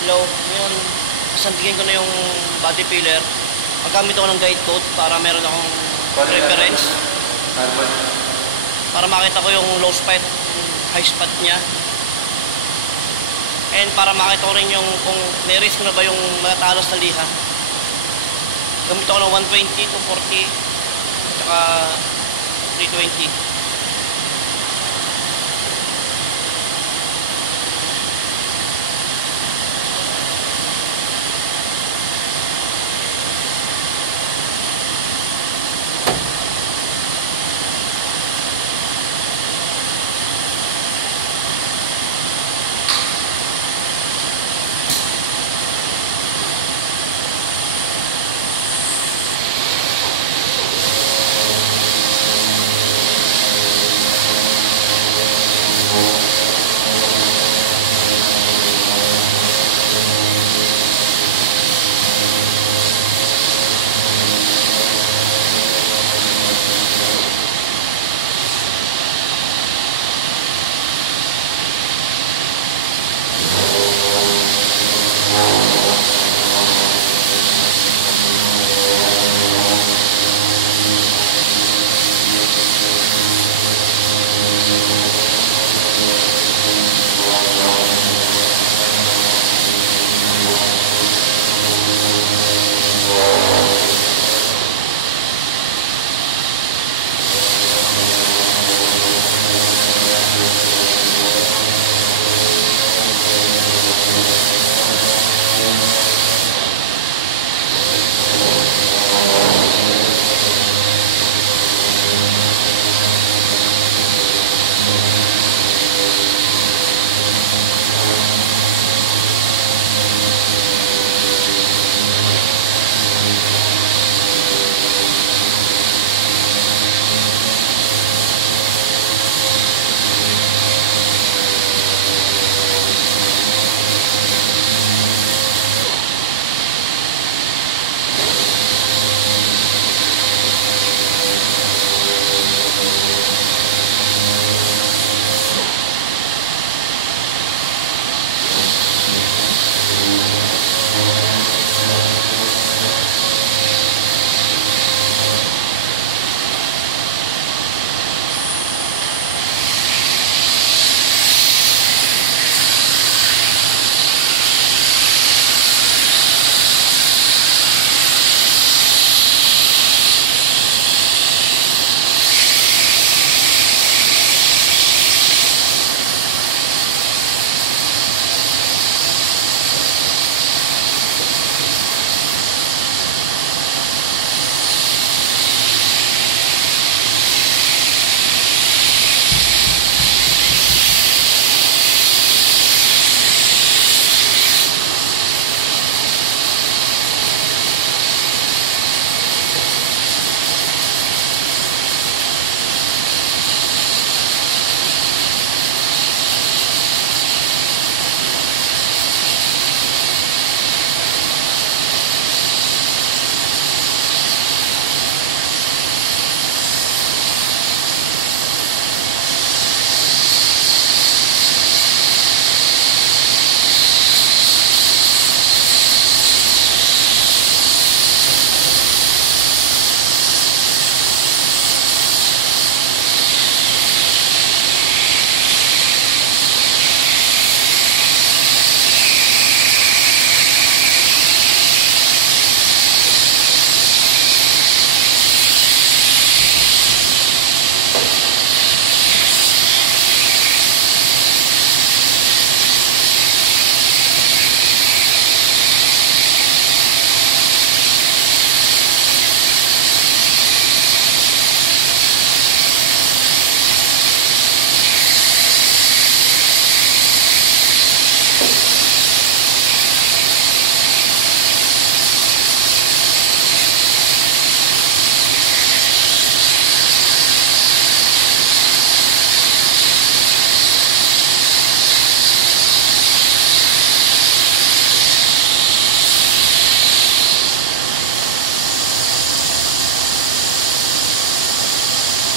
Hello, ngayon, kasantingin ko na yung body filler. Magamit ako ng guide code para meron akong reference. Para makita ko yung low spot, yung high spot niya. And para makita ko rin yung kung may-risk na ba yung matatalas na liha. Gamit ako ng 120, 240, at saka 320.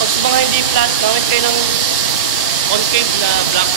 Pag sa mga hindi flat, gamit kayo ng concave na block.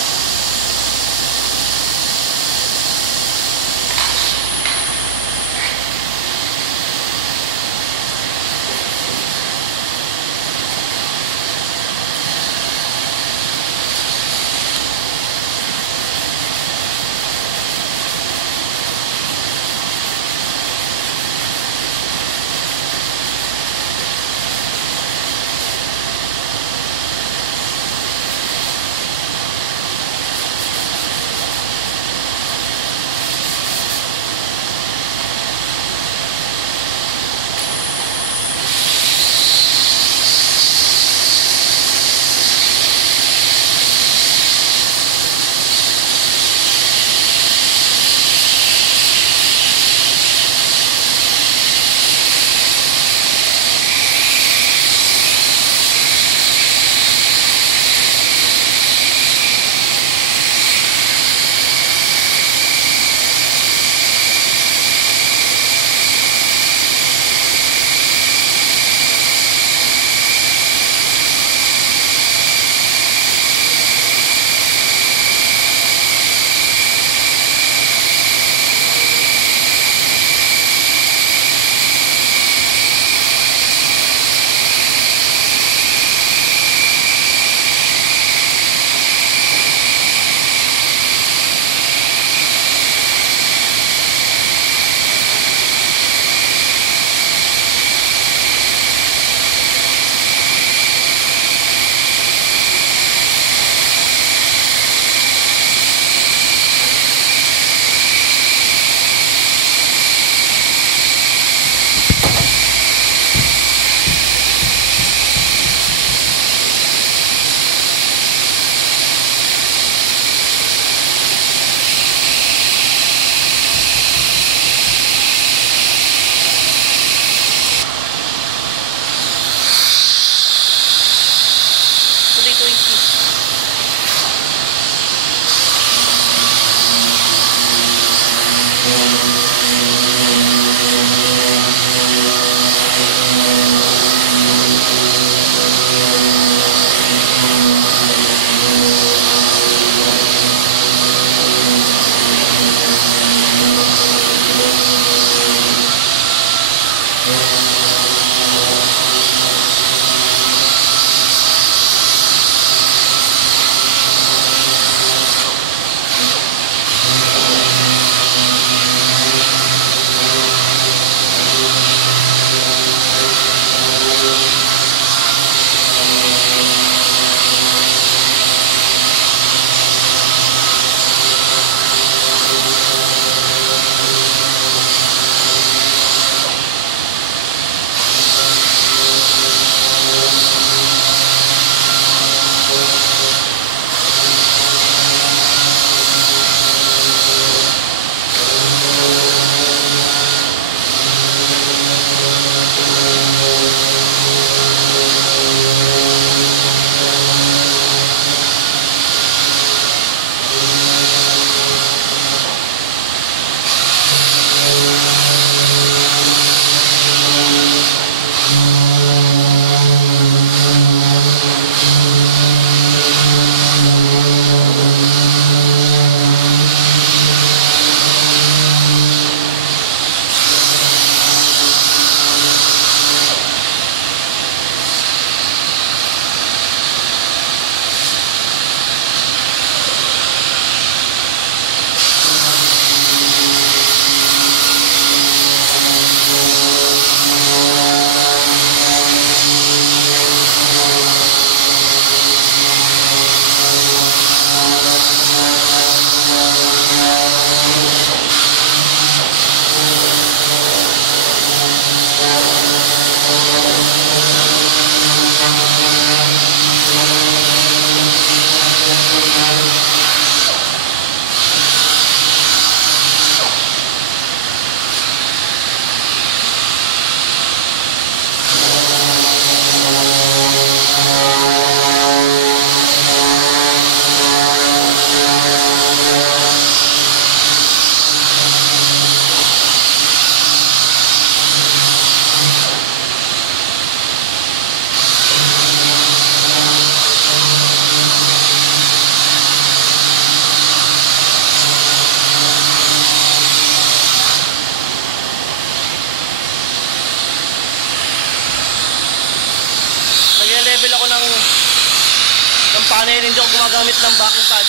makagamit ng backing pad.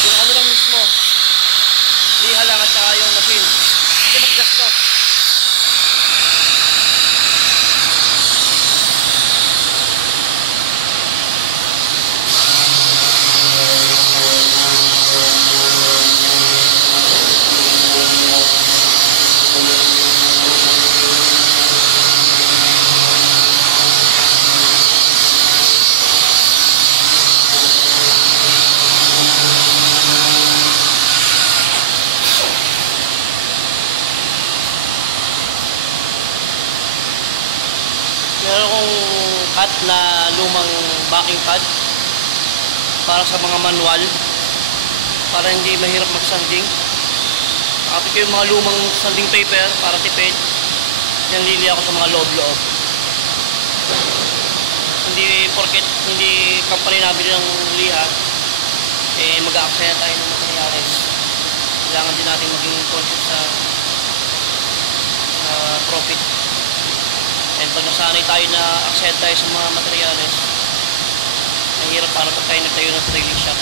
Yung ano lang mismo, liha lang at saka yung machine. Kasi matigas to. Meron akong cut na lumang backing pad para sa mga manual, para hindi mahirap mag-sanding. Nakapit ko yung mga lumang sanding paper para tipid. Yan, lili ako sa mga loob-loob. Hindi porket hindi company nabili ng liha, eh mag-aaksaya tayo ng materials. Kailangan din natin maging conscious sa profit. And pag nasanay tayo na accept tayo sa mga materials, mahirap para pag tayo nagtayo ng trailing shop.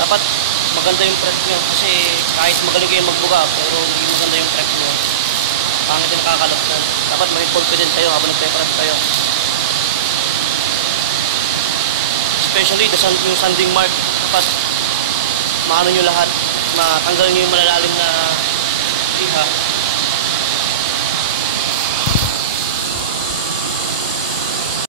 Dapat maganda yung prep nyo kasi kahit magaling kayo magbuga pero hindi maganda yung prep nyo, pangit yung nakakalapsan. Dapat maging confident kayo habang nagpe-prep kayo. Especially yung sanding mark, dapat maano nyo lahat, matanggal nyo yung malalalim na liha